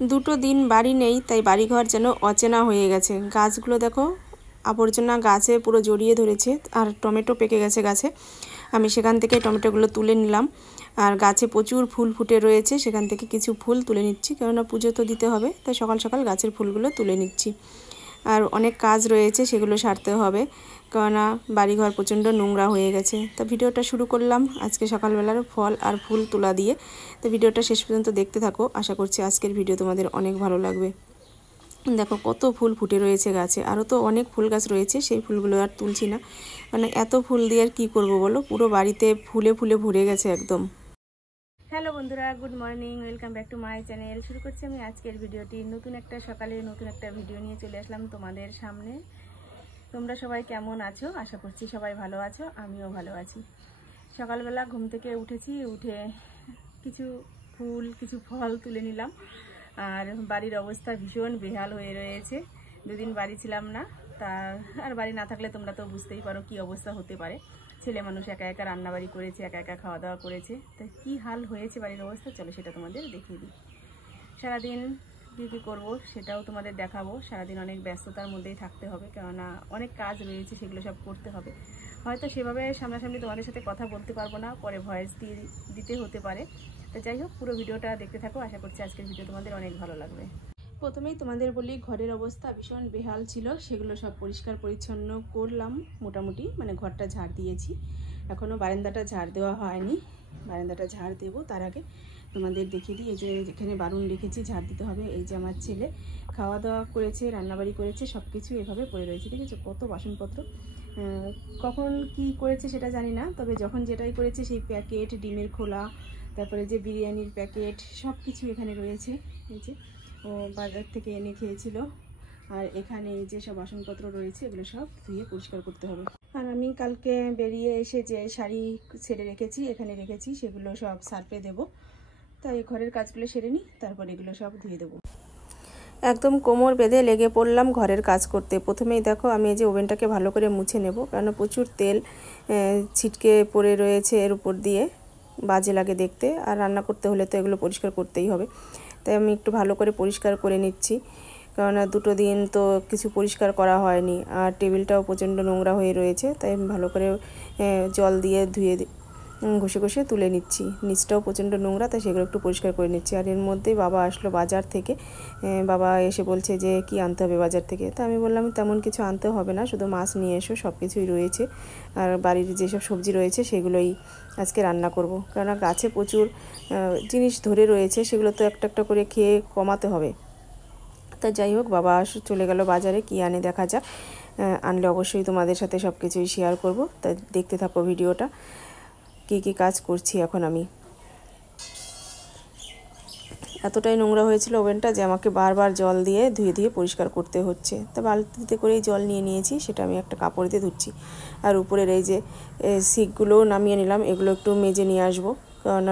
দুটো দিন বাড়ি নেই, তাই বাড়িঘর যেন অচেনা হয়ে গেছে। গাছগুলো দেখো, আবর্জনা গাছে পুরো জড়িয়ে ধরেছে। আর টমেটো পেকে গেছে গাছে। আমি সেখান থেকে টমেটোগুলো তুলে নিলাম। আর গাছে প্রচুর ফুল ফুটে রয়েছে, সেখান থেকে কিছু ফুল তুলে নিচ্ছি, কেননা পুজো তো দিতে হবে, তাই সকাল সকাল গাছের ফুলগুলো তুলে নিচ্ছি। আর অনেক কাজ রয়েছে, সেগুলো সারতে হবে, কেননা বাড়িঘর প্রচণ্ড নোংরা হয়ে গেছে। তা ভিডিওটা শুরু করলাম আজকে সকালবেলার ফল আর ফুল তোলা দিয়ে। তো ভিডিওটা শেষ পর্যন্ত দেখতে থাকো, আশা করছি আজকের ভিডিও তোমাদের অনেক ভালো লাগবে। দেখো কত ফুল ফুটে রয়েছে গাছে, আরও তো অনেক ফুল গাছ রয়েছে, সেই ফুলগুলো আর তুলছি না, মানে এত ফুল দিয়ে আর কী করবো বলো, পুরো বাড়িতে ফুলে ফুলে ভরে গেছে একদম। হ্যালো বন্ধুরা, good morning, welcome back to my channel. শুরু করছি আমি আজকের ভিডিওটি। নতুন একটা সকালে নতুন একটা ভিডিও নিয়ে চলে আসলাম তোমাদের সামনে। তোমরা সবাই কেমন আছো? আশা করছি সবাই ভালো আছো, আমিও ভালো আছি। সকালবেলা ঘুম থেকে উঠেছি, উঠে কিছু ফুল কিছু ফল তুলে নিলাম। আর বাড়ির অবস্থা ভীষণ বেহাল হয়ে রয়েছে। দুদিন বাড়ি ছিলাম না, আর বাড়ি না থাকলে তোমরা তো বুঝতেই পারো কি অবস্থা হতে পারে। ছেলে মানুষ একা একা রান্নাবাড়ি করেছে, একা একা খাওয়া দাওয়া করেছে, তো কী হাল হয়েছে বাড়ির অবস্থা, চলো সেটা তোমাদের দেখিয়ে দিই। সারাদিন কী কী করবো সেটাও তোমাদের দেখাবো। সারাদিন অনেক ব্যস্ততার মধ্যেই থাকতে হবে, কেননা অনেক কাজ রয়েছে, সেগুলো সব করতে হবে। হয়তো সেভাবে সামনাসামনি তোমাদের সাথে কথা বলতে পারবো না, পরে ভয়েস দিতে হতে পারে। তো যাই হোক, পুরো ভিডিওটা দেখতে থাকো, আশা করছি আজকের ভিডিও তোমাদের অনেক ভালো লাগবে। প্রথমেই তোমাদের বলি, ঘরের অবস্থা ভীষণ বেহাল ছিল, সেগুলো সব পরিষ্কার পরিচ্ছন্ন করলাম মোটামুটি, মানে ঘরটা ঝাড় দিয়েছি। এখনও বারান্দাটা ঝাড় দেওয়া হয়নি, বারান্দাটা ঝাড় দেবো। তার আগে তোমাদের দেখিয়ে দিই, এই যে যেখানে বারুন রেখেছি ঝাড় দিতে হবে, এই যে আমার ছেলে খাওয়া দাওয়া করেছে, রান্নাবাড়ি করেছে, সব কিছু এভাবে পড়ে রয়েছে। দেখেছো কত বাসনপত্র, কখন কি করেছে সেটা জানি না, তবে যখন যেটাই করেছে সেই প্যাকেট, ডিমের খোলা, তারপরে যে বিরিয়ানির প্যাকেট, সব কিছু এখানে রয়েছে। এই যে ও বাজার থেকে এনে খেয়েছিল। আর এখানে এই যে সব বাসনপত্র রয়েছে, এগুলো সব ধুয়ে পরিষ্কার করতে হবে। আর আমি কালকে বেরিয়ে এসে যে শাড়ি ছেড়ে রেখেছি, এখানে রেখেছি, সেগুলো সব সার্ফে দেবো। তাই ঘরের কাজগুলো সেরে নিই, তারপর এগুলো সব ধুয়ে দেবো। একদম কোমর বেঁধে লেগে পড়লাম ঘরের কাজ করতে। প্রথমেই দেখো, আমি এই যে ওভেনটাকে ভালো করে মুছে নেব, কারণ প্রচুর তেল ছিটকে পড়ে রয়েছে এর উপর দিয়ে, বাজে লাগে দেখতে। আর রান্না করতে হলে তো এগুলো পরিষ্কার করতেই হবে, তাই আমি একটু ভালো করে পরিষ্কার করে নিচ্ছি, কারণ দুটো দিন তো কিছু পরিষ্কার করা হয়নি। আর টেবিলটাও প্রচণ্ড নোংরা হয়ে রয়েছে, তাই আমি ভালো করে জল দিয়ে ধুয়ে ঘষে ঘষে তুলে নিচ্ছি। নিচটাও প্রচণ্ড নোংরা, তাই সেগুলো একটু পরিষ্কার করে নিচ্ছি। আর এর মধ্যেই বাবা আসলো বাজার থেকে। বাবা এসে বলছে যে কি আনতে হবে বাজার থেকে, তা আমি বললাম তেমন কিছু আনতে হবে না, শুধু মাছ নিয়ে এসো, সব কিছুই রয়েছে। আর বাড়ির যেসব সবজি রয়েছে সেগুলোই আজকে রান্না করব, কেননা গাছে প্রচুর জিনিস ধরে রয়েছে, সেগুলো তো একটা একটা করে খেয়ে কমাতে হবে। তা যাই হোক, বাবা চলে গেল বাজারে, কি আনে দেখা যাক। আনলে অবশ্যই তোমাদের সাথে সব কিছুই শেয়ার করব, তা দেখতে থাকো ভিডিওটা। কী কী কাজ করছি এখন আমি। এতটাই নোংরা হয়েছিল ওভেনটা যে আমাকে বারবার জল দিয়ে ধুয়ে ধুয়ে পরিষ্কার করতে হচ্ছে। তা বালতিতে করেই জল নিয়ে নিয়েছি, সেটা আমি একটা কাপড় দিয়ে ধুচ্ছি। আর উপরের এই যে সিকগুলোও নামিয়ে নিলাম, এগুলো একটু মেজে নিয়ে আসবো, কারণ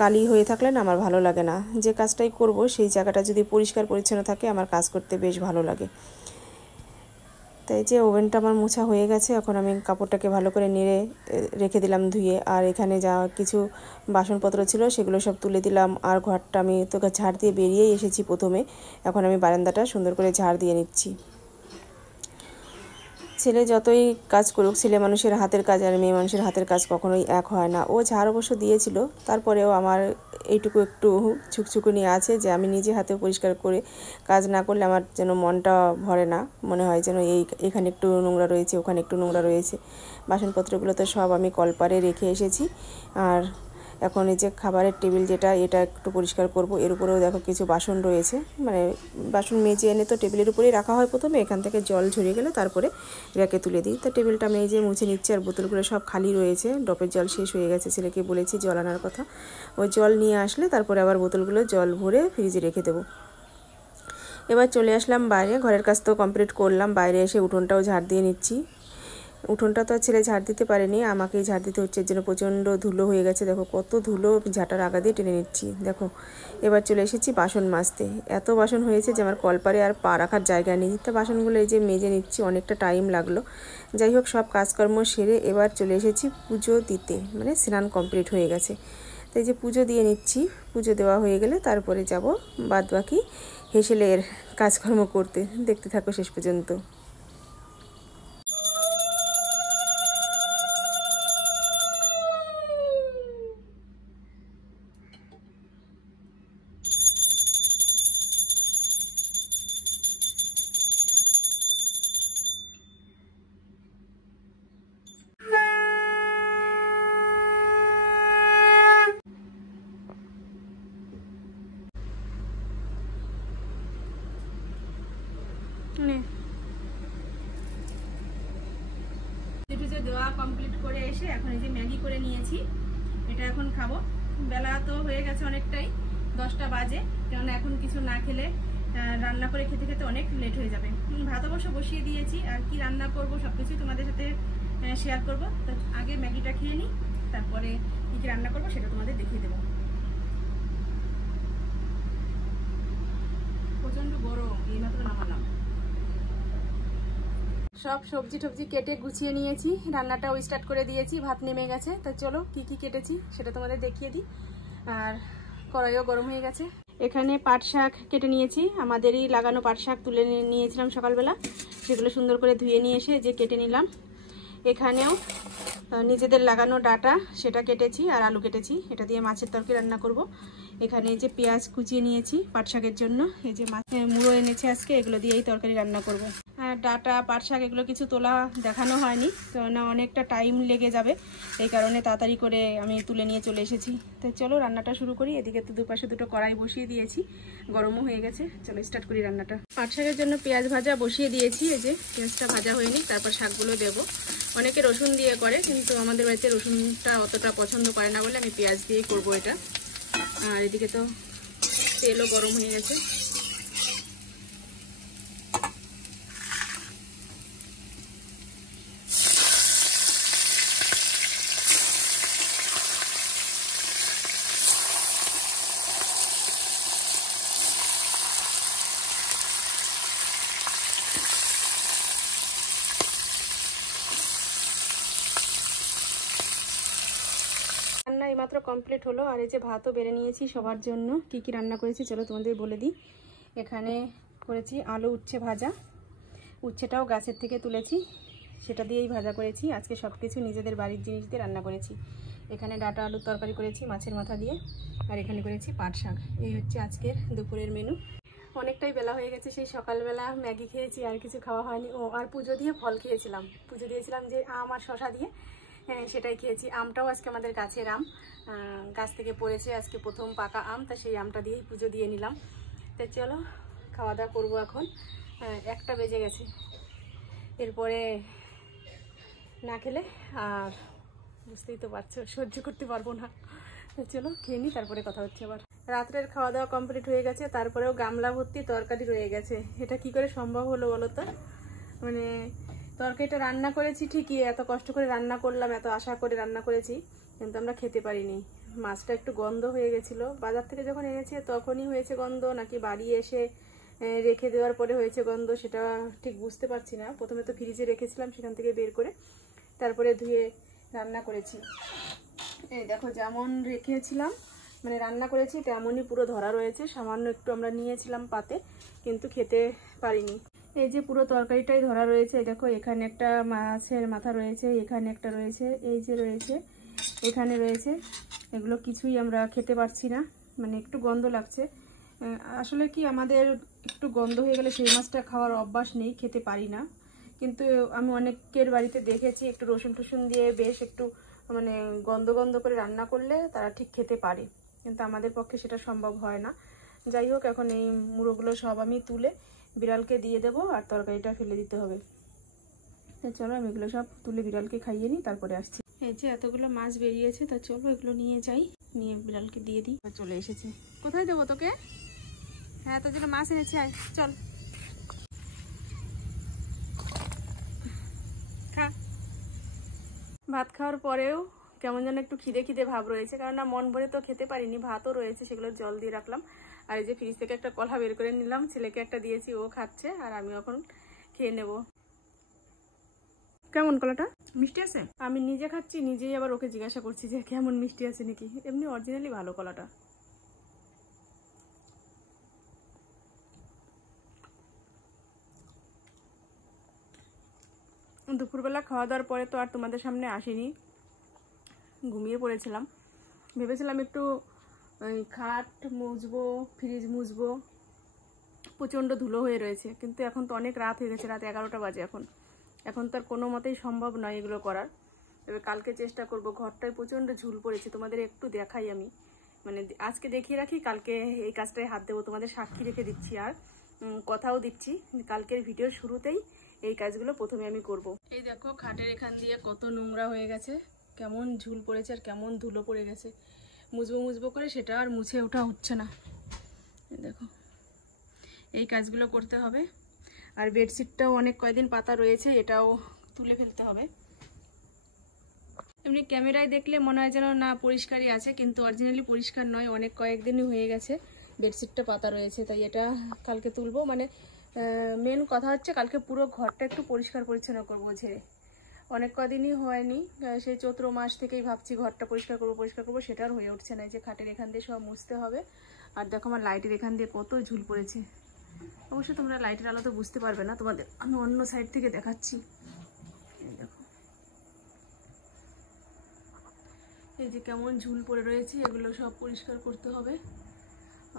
কালি হয়ে থাকলে না আমার ভালো লাগে না। যে কাজটাই করব সেই জায়গাটা যদি পরিষ্কার পরিচ্ছন্ন থাকে, আমার কাজ করতে বেশ ভালো লাগে। তাই যে ওভেনটা আমার মোছা হয়ে গেছে, এখন আমি কাপড়টাকে ভালো করে নেড়ে রেখে দিলাম ধুয়ে। আর এখানে যা কিছু বাসনপত্র ছিল সেগুলো সব তুলে দিলাম। আর ঘরটা আমি তো ঝাড় দিয়ে বেরিয়েই এসেছি প্রথমে, এখন আমি বারান্দাটা সুন্দর করে ঝাড় দিয়ে নিচ্ছি। ছেলে যতই কাজ করুক, ছেলে মানুষের হাতের কাজ আর মেয়ে মানুষের হাতের কাজ কখনোই এক হয় না। ও ঝাড় অবশ্য দিয়েছিল, তারপরেও আমার এইটুকু একটু ছুকছুকুনি আছে যে আমি নিজে হাতে পরিষ্কার করে কাজ না করলে আমার যেন মনটা ভরে না, মনে হয় যেন এখানে একটু নোংরা রয়েছে, ওখানে একটু নোংরা রয়েছে। বাসনপত্রগুলো তো সব আমি কলপারে রেখে এসেছি। আর এখন এই যে খাবারের টেবিল যেটা, এটা একটু পরিষ্কার করব। এর উপরেও দেখো কিছু বাসন রয়েছে, মানে বাসন মেজে এনে তো টেবিলের উপরেই রাখা হয় প্রথমে, এখান থেকে জল ঝরিয়ে গেলে তারপরে র্যাকে তুলে দিই। তো টেবিলটা আমি এই যে মুছে নিচ্ছি। আর বোতলগুলো সব খালি রয়েছে, ডপের জল শেষ হয়ে গেছে, ছেলেকে বলেছি জল আনার কথা। ওই জল নিয়ে আসলে তারপরে আবার বোতলগুলো জল ভরে ফ্রিজে রেখে দেবো। এবার চলে আসলাম বাইরে, ঘরের কাজ তো কমপ্লিট করলাম, বাইরে এসে উঠোনটাও ঝাড় দিয়ে নিচ্ছি। উঠোনটা তো ছেলে ঝাড় দিতে পারেনি, আমাকেই ঝাড় দিতে হচ্ছে, এর জন্য প্রচণ্ড ধুলো হয়ে গেছে। দেখো কত ধুলো, ঝাঁটার আগা দিয়ে টেনে নিচ্ছি। দেখো এবার চলে এসেছি বাসন মাজতে। এত বাসন হয়েছে যে আমার কলপারে আর পা রাখার জায়গা নেই। তো বাসনগুলো এই যে মেজে নিচ্ছি, অনেকটা টাইম লাগলো। যাই হোক, সব কাজকর্ম সেরে এবার চলে এসেছি পুজো দিতে, মানে স্নান কমপ্লিট হয়ে গেছে। তো এই যে পুজো দিয়ে নিচ্ছি, পুজো দেওয়া হয়ে গেলে তারপরে যাব বাদ বাকি হেসেলের কাজকর্ম করতে। দেখতে থাকো শেষ পর্যন্ত। দেওয়া কমপ্লিট করে এসে এখন এই যে ম্যাগি করে নিয়েছি, এটা এখন খাবো। বেলা তো হয়ে গেছে অনেকটাই, 10টা বাজে, কেননা এখন কিছু না খেলে রান্না করে খেতে খেতে অনেক লেট হয়ে যাবে। ভাত অবশ্য বসিয়ে দিয়েছি, আর কি রান্না করব সবকিছু তোমাদের সাথে শেয়ার করবো। তো আগে ম্যাগিটা খেয়ে নিই, তারপরে কি কি রান্না করবো সেটা তোমাদের দেখিয়ে দেবো। প্রচন্ড গরম, এইমাত্র নামালাম। সব সবজি টবজি কেটে গুছিয়ে নিয়েছি, রান্নাটাও স্টার্ট করে দিয়েছি, ভাত নেমে গেছে। তো চলো কি কি কেটেছি সেটা তোমাদের দেখিয়ে দিই। আর কড়াইও গরম হয়ে গেছে। এখানে পাট শাক কেটে নিয়েছি, আমাদেরই লাগানো পাট শাক তুলে নিয়েছিলাম সকালবেলা, সেগুলো সুন্দর করে ধুয়ে নিয়ে এসে যে কেটে নিলাম। এখানেও নিজেদের লাগানো ডাটা, সেটা কেটেছি, আর আলু কেটেছি, এটা দিয়ে মাছের তরকারি রান্না করব। এখানে যে পেঁয়াজ কুচিয়ে নিয়েছি পাট শাকের জন্য, এই যে মাছ মুড়ো এনেছে আজকে, এগুলো দিয়েই তরকারি রান্না করব। আর ডাটা পাট শাক এগুলো কিছু তোলা দেখানো হয়নি, কেননা অনেকটা টাইম লেগে যাবে, এই কারণে তাড়াতাড়ি করে আমি তুলে নিয়ে চলে এসেছি। তো চলো রান্নাটা শুরু করি। এদিকে তো দুপাশে দুটো কড়াই বসিয়ে দিয়েছি, গরমও হয়ে গেছে, চলো স্টার্ট করি রান্নাটা। পাট শাকের জন্য পেঁয়াজ ভাজা বসিয়ে দিয়েছি, এই যে পেঁয়াজটা ভাজা হয়নি, তারপর শাকগুলো দেবো। অনেকে রসুন দিয়ে করে, কিন্তু আমাদের বাড়িতে রসুনটা অতটা পছন্দ করে না বলে আমি পেঁয়াজ দিয়েই করবো এটা। আর এদিকে তো তেলও গরম হয়ে গেছে। রান্না এইমাত্র কমপ্লিট হলো, আর এই যে ভাতও বেড়ে নিয়েছি সবার জন্য। কি কি রান্না করেছি চলো তোমাদের বলে দিই। এখানে করেছি আলু উচ্ছে ভাজা, উচ্ছেটাও গাছের থেকে তুলেছি, সেটা দিয়েই ভাজা করেছি। আজকে সব কিছু নিজেদের বাড়ির জিনিস দিয়ে রান্না করেছি। এখানে ডাটা আলুর তরকারি করেছি মাছের মাথা দিয়ে, আর এখানে করেছি পাট শাক। এই হচ্ছে আজকের দুপুরের মেনু। অনেকটাই বেলা হয়ে গেছে, সেই সকালবেলা ম্যাগি খেয়েছি, আর কিছু খাওয়া হয়নি। ও আর পুজো দিয়ে ফল খেয়েছিলাম, পুজো দিয়েছিলাম যে আম আর শশা দিয়ে, সেটাই খেয়েছি। আমটাও আজকে আমাদের গাছের আম, গাছ থেকে পড়েছে আজকে প্রথম পাকা আম, তা সেই আমটা দিয়েই পুজো দিয়ে নিলাম। তো চলো খাওয়া দাওয়া করবো এখন। 1টা বেজে গেছে, এরপরে না খেলে আর বুঝতেই তো পারছো সহ্য করতে পারবো না। তো চলো খেয়ে নিই, তারপরে কথা হচ্ছে আবার। রাত্রের খাওয়া দাওয়া কমপ্লিট হয়ে গেছে, তারপরেও গামলা ভর্তি তরকারি রয়ে গেছে। এটা কি করে সম্ভব হলো বলো তো? মানে তরকারিটা রান্না করেছি ঠিকই, এত কষ্ট করে রান্না করলাম, এত আশা করে রান্না করেছি, কিন্তু আমরা খেতে পারিনি। মাছটা একটু গন্ধ হয়ে গেছিলো, বাজার থেকে যখন এনেছে তখনই হয়েছে গন্ধ, নাকি বাড়ি এসে রেখে দেওয়ার পরে হয়েছে গন্ধ, সেটা ঠিক বুঝতে পারছি না। প্রথমে তো ফ্রিজে রেখেছিলাম, সেখান থেকে বের করে তারপরে ধুয়ে রান্না করেছি। এই দেখো যেমন রেখেছিলাম মানে রান্না করেছি তেমনই পুরো ধরা রয়েছে। সামান্য একটু আমরা নিয়েছিলাম পাতে, কিন্তু খেতে পারিনি। এই যে পুরো তরকারিটাই ধরা রয়েছে। দেখো এখানে একটা মাছের মাথা রয়েছে, এখানে একটা রয়েছে, এই যে রয়েছে, এখানে রয়েছে। এগুলো কিছুই আমরা খেতে পারছি না, মানে একটু গন্ধ লাগছে। আসলে কি আমাদের একটু গন্ধ হয়ে গেলে সেই মাছটা খাওয়ার অভ্যাস নেই, খেতে পারি না। কিন্তু আমি অনেকের বাড়িতে দেখেছি একটু রসুন টসুন দিয়ে বেশ একটু মানে গন্ধ গন্ধ করে রান্না করলে তারা ঠিক খেতে পারে, কিন্তু আমাদের পক্ষে সেটা সম্ভব হয় না। যাই হোক, এখন এই মুড়োগুলো সব আমি তুলে বিড়ালকে দিয়ে দেবো, আর তরকারিটা ফেলে দিতে হবে। চলো আমি এগুলো সব তুলে বিড়ালকে খাইয়ে নিই, তারপরে আসছি। এই যে এতগুলো মাছ বেরিয়েছে, তো চলো এগুলো নিয়ে যাই, নিয়ে বিড়ালকে দিয়ে দিই। চলে এসেছে। কোথায় দেবো তোকে? হ্যাঁ, তোর জন্য মাছ এনেছি, আয় চল খা। ভাত খাওয়ার পরেও কেমন যেন একটু খিদে খিদে ভাব রয়েছে, কারণ না মন ভরে তো খেতে পারিনি। ভাতও রয়েছে, সেগুলো জল দিয়ে রাখলাম। আর এই যে ফ্রিজ থেকে একটা কলা বের করে নিলাম, ছেলেকে একটা দিয়েছি, ও খাচ্ছে, আর আমি এখন খেয়ে নেব। কেমন কলাটা? মিষ্টি আছে? আমি নিজে খাচ্ছি, নিজেই আবার ওকে জিজ্ঞাসা করছি যে কেমন মিষ্টি আছে নাকি। এমনি অরিজিনালি ভালো কলাটা। দুপুরবেলা খাওয়া দাওয়ার পরে তো আর তোমাদের সামনে আসিনি, ঘুমিয়ে পড়েছিলাম। ভেবেছিলাম একটু খাট মুছবো, ফ্রিজ মুছবো, প্রচণ্ড ধুলো হয়ে রয়েছে, কিন্তু এখন তো অনেক রাত হয়ে গেছে, রাত 11টা বাজে। এখন তো আর কোনো মতেই সম্ভব নয় এগুলো করার। তবে কালকে চেষ্টা করব। ঘরটায় প্রচণ্ড ঝুল পড়েছে, তোমাদের একটু দেখাই আমি, মানে আজকে দেখিয়ে রাখি, কালকে এই কাজটায় হাত দেবো, তোমাদের সাক্ষী রেখে দিচ্ছি। আর কথাও দিচ্ছি কালকের ভিডিওর শুরুতেই এই কাজগুলো প্রথমে আমি করব। এই দেখো খাটের এখান দিয়ে কত নোংরা হয়ে গেছে, কেমন ঝুল পড়েছে আর কেমন ধুলো পড়ে গেছে। মুছবো করে সেটা আর মুছে ওঠা হচ্ছে না। দেখো এই কাজগুলো করতে হবে। আর বেডশিটটাও অনেক কয়দিন পাতা রয়েছে, এটাও তুলে ফেলতে হবে। এমনি ক্যামেরায় দেখলে মনে হয় যেন না পরিষ্কারই আছে, কিন্তু অরিজিনালি পরিষ্কার নয়, অনেক কয়েকদিনই হয়ে গেছে বেডশিটটা পাতা রয়েছে। তাই এটা কালকে তুলবো। মানে মেন কথা হচ্ছে কালকে পুরো ঘরটা একটু পরিষ্কার পরিচ্ছন্ন করবো ঝেড়ে। অনেক কদিনই হয়নি, সেই চৈত্র মাস থেকেই ভাবছি ঘরটা পরিষ্কার করবো, সেটা আর হয়ে উঠছে না। যে খাটের এখান দিয়ে সব মুছতে হবে। আর দেখো আমার লাইটের এখান দিয়ে কত ঝুল পড়েছে। অবশ্যই তোমরা লাইটের আলো তো বুঝতে পারবে না, তোমাদের আমি অন্য সাইড থেকে দেখাচ্ছি। দেখো এই যে কেমন ঝুল পড়ে রয়েছে, এগুলো সব পরিষ্কার করতে হবে।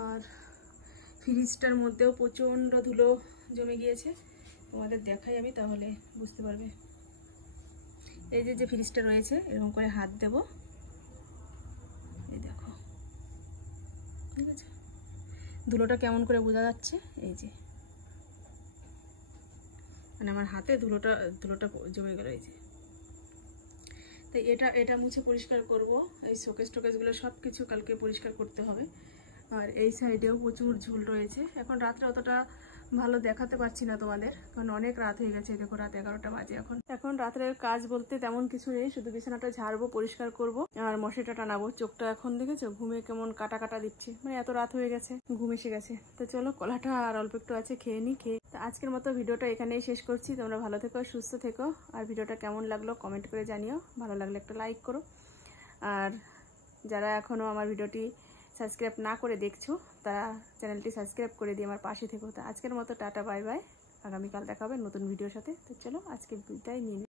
আর ফ্রিজটার মধ্যেও প্রচণ্ড ধুলো জমে গিয়েছে, তোমাদের দেখাই আমি, তাহলে বুঝতে পারবে। এই যে ফ্রিজটা রয়েছে, এরকম করে হাত দেব, এই দেখো, ঠিক আছে, ধুলোটা কেমন করে বোঝা যাচ্ছে। এই যে মানে আমার হাতে ধুলোটা জমে গেল। এই যে তাই এটা মুছে পরিষ্কার করব। এই শোকেসগুলো সব কিছু কালকে পরিষ্কার করতে হবে। আর এই সাইডেও প্রচুর ঝুল রয়েছে। এখন রাত্রে অতটা ভালো দেখাতে পারছি না তোমাদের, কারণ অনেক রাত হয়ে গেছে। দেখো রাত 11টা বাজে। এখন রাত্রের কাজ বলতে তেমন কিছু নেই, শুধু বিছানাটা ঝাড়বো, পরিষ্কার করব আর মশারিটা টানাবো। চোখটা এখন দেখেছো ঘুমে কেমন কাটা দিচ্ছে, মানে এত রাত হয়ে গেছে, ঘুম এসে গেছে। তো চলো কলাটা আর অল্প একটু আছে, খেয়ে নি। আজকের মতো ভিডিওটা এখানেই শেষ করছি। তোমরা ভালো থেকো, সুস্থ থেকো। আর ভিডিওটা কেমন লাগলো কমেন্ট করে জানিও, ভালো লাগলে একটা লাইক করো। আর যারা এখনো আমার ভিডিওটি সাবস্ক্রাইব না করে দেখছো, তারা চ্যানেলটি সাবস্ক্রাইব করে দিয়ে আমার পাশে থেকো। তো আজকের মতো টাটা, বাই বাই। আগামীকাল দেখা হবে নতুন ভিডিওর সাথে। তো চলো আজকে বিদায় নিয়ে